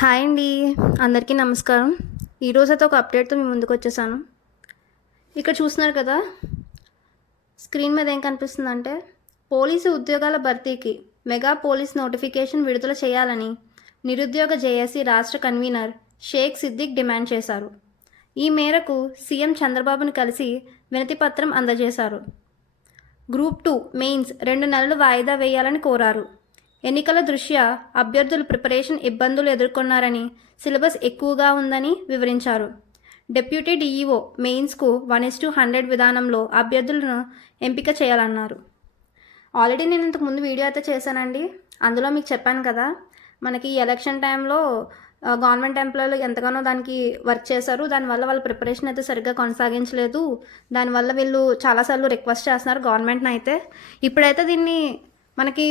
Hi అండి, అందరికీ నమస్కారం. ఈరోజు అయితే ఒక అప్డేట్తో మీ ముందుకు వచ్చేసాను. ఇక్కడ చూస్తున్నారు కదా, స్క్రీన్ మీద ఏం కనిపిస్తుందంటే పోలీసు ఉద్యోగాల భర్తీకి మెగా పోలీస్ నోటిఫికేషన్ విడుదల చేయాలని నిరుద్యోగ జేఏసీ రాష్ట్ర కన్వీనర్ షేక్ సిద్దిక్ డిమాండ్ చేశారు. ఈ మేరకు సీఎం చంద్రబాబును కలిసి వినతిపత్రం అందజేశారు. గ్రూప్ 2 మెయిన్స్ 2 నెలలు వాయిదా వేయాలని కోరారు. ఎన్నికల దృష్ట్యా అభ్యర్థులు ప్రిపరేషన్ ఇబ్బందులు ఎదుర్కొన్నారని, సిలబస్ ఎక్కువగా ఉందని వివరించారు. డిప్యూటీ డీఈఓ మెయిన్స్కు 1:100 విధానంలో అభ్యర్థులను ఎంపిక చేయాలన్నారు. ఆల్రెడీ నేను ఇంతకుముందు వీడియో అయితే చేశానండి. అందులో మీకు చెప్పాను కదా, మనకి ఎలక్షన్ టైంలో గవర్నమెంట్ ఎంప్లాయీలు ఎంతగానో దానికి వర్క్ చేశారు. దానివల్ల వాళ్ళ ప్రిపరేషన్ అయితే సరిగ్గా కొనసాగించలేదు. దానివల్ల వీళ్ళు చాలాసార్లు రిక్వెస్ట్ చేస్తున్నారు గవర్నమెంట్ని. అయితే ఇప్పుడైతే దీన్ని మనకి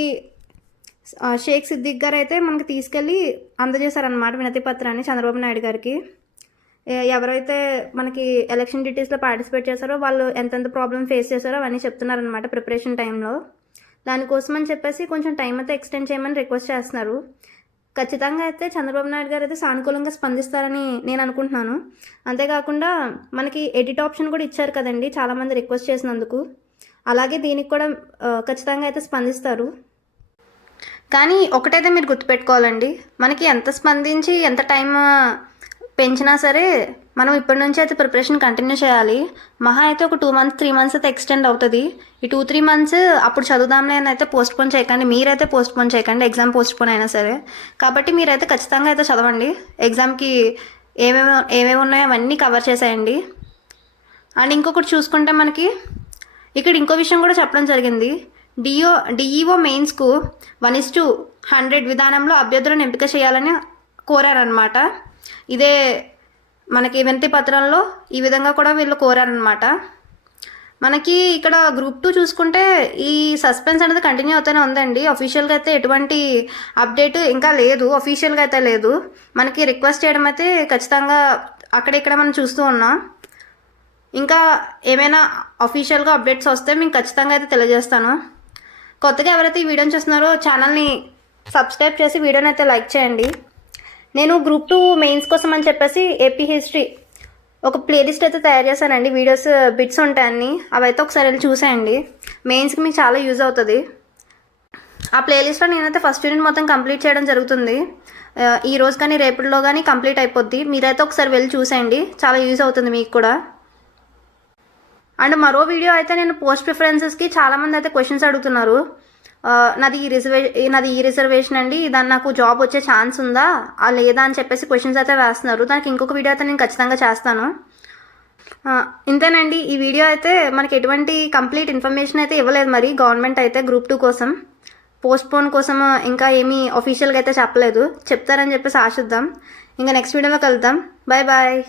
షేక్ సిద్దిక్ గారు అయితే మనకి తీసుకెళ్ళి అందజేశారనమాట వినతి పత్రాన్ని చంద్రబాబు నాయుడు గారికి. ఎవరైతే మనకి ఎలక్షన్ డ్యూటీస్లో పార్టిసిపేట్ చేశారో వాళ్ళు ఎంతెంత ప్రాబ్లమ్ ఫేస్ చేశారో అవన్నీ చెప్తున్నారనమాట ప్రిపరేషన్ టైంలో. దానికోసం అని చెప్పేసి కొంచెం టైం అయితే ఎక్స్టెండ్ చేయమని రిక్వెస్ట్ చేస్తున్నారు. ఖచ్చితంగా అయితే చంద్రబాబు నాయుడు గారు అయితే సానుకూలంగా స్పందిస్తారని నేను అనుకుంటున్నాను. అంతేకాకుండా మనకి ఎడిట్ ఆప్షన్ కూడా ఇచ్చారు కదండి చాలామంది రిక్వెస్ట్ చేసినందుకు. అలాగే దీనికి కూడా ఖచ్చితంగా అయితే స్పందిస్తారు. కానీ ఒకటైతే మీరు గుర్తుపెట్టుకోవాలండి, మనకి ఎంత స్పందించి ఎంత టైం పెంచినా సరే మనం ఇప్పటి నుంచి అయితే ప్రిపరేషన్ కంటిన్యూ చేయాలి. మహా అయితే ఒక 2 months 3 months అయితే ఎక్స్టెండ్ అవుతుంది. ఈ 2-3 months అప్పుడు చదువుదాంలే అని అయితే పోస్ట్పోన్ చేయకండి. మీరైతే పోస్ట్పోన్ చేయకండి, ఎగ్జామ్ పోస్ట్పోన్ అయినా సరే. కాబట్టి మీరైతే ఖచ్చితంగా అయితే చదవండి. ఎగ్జామ్కి ఏమేమి ఉన్నాయో అవన్నీ కవర్ చేసేయండి. అండ్ ఇంకొకటి చూసుకుంటే మనకి ఇక్కడ ఇంకో విషయం కూడా చెప్పడం జరిగింది. డిఈఓ మెయిన్స్కు 1:100 విధానంలో అభ్యర్థులను ఎంపిక చేయాలని కోరారనమాట. ఇదే మనకి వినతి పత్రంలో ఈ విధంగా కూడా వీళ్ళు కోరారనమాట. మనకి ఇక్కడ గ్రూప్ 2 చూసుకుంటే ఈ సస్పెన్స్ అనేది కంటిన్యూ అవుతూనే ఉందండి. అఫీషియల్గా అయితే ఎటువంటి అప్డేట్ ఇంకా లేదు, అఫీషియల్గా అయితే లేదు. మనకి రిక్వెస్ట్ చేయడం అయితే ఖచ్చితంగా అక్కడిక్కడ మనం చూస్తూ ఉన్నాం. ఇంకా ఏమైనా అఫీషియల్గా అప్డేట్స్ వస్తే మీకు ఖచ్చితంగా అయితే తెలియజేస్తాను. కొత్తగా ఎవరైతే ఈ వీడియోని చూస్తున్నారో ఛానల్ని సబ్స్క్రైబ్ చేసి వీడియోని అయితే లైక్ చేయండి. నేను గ్రూప్ 2 మెయిన్స్ కోసం అని చెప్పేసి ఏపీ హిస్టరీ ఒక ప్లేలిస్ట్ అయితే తయారు చేశానండి. వీడియోస్ బిట్స్ ఉంటాయని అవైతే ఒకసారి వెళ్ళి చూసేయండి. మెయిన్స్కి మీకు చాలా యూజ్ అవుతుంది. ఆ ప్లేలిస్ట్లో నేనైతే ఫస్ట్ యూనిట్ మొత్తం కంప్లీట్ చేయడం జరుగుతుంది. ఈ రోజు కానీ రేపటిలో కానీ కంప్లీట్ అయిపోద్ది. మీరైతే ఒకసారి వెళ్ళి చూసేయండి, చాలా యూజ్ అవుతుంది మీకు కూడా. అండ్ మరో వీడియో అయితే నేను పోస్ట్ ప్రిఫరెన్సెస్కి చాలామంది అయితే క్వశ్చన్స్ అడుగుతున్నారు. నాది ఈ రిజర్వేషన్ అండి, దాన్ని నాకు జాబ్ వచ్చే ఛాన్స్ ఉందా లేదా అని చెప్పేసి క్వశ్చన్స్ అయితే వేస్తున్నారు. దానికి ఇంకొక వీడియో అయితే నేను ఖచ్చితంగా చేస్తాను. ఇంతేనండి ఈ వీడియో అయితే. మనకి ఎటువంటి కంప్లీట్ ఇన్ఫర్మేషన్ అయితే ఇవ్వలేదు మరి గవర్నమెంట్ అయితే గ్రూప్ 2 కోసం. పోస్ట్పోన్ కోసం ఇంకా ఏమీ అఫీషియల్గా అయితే చెప్పలేదు. చెప్తారని చెప్పేసి ఆశిద్దాం. ఇంకా నెక్స్ట్ వీడియోలో కలుద్దాం. Bye bye.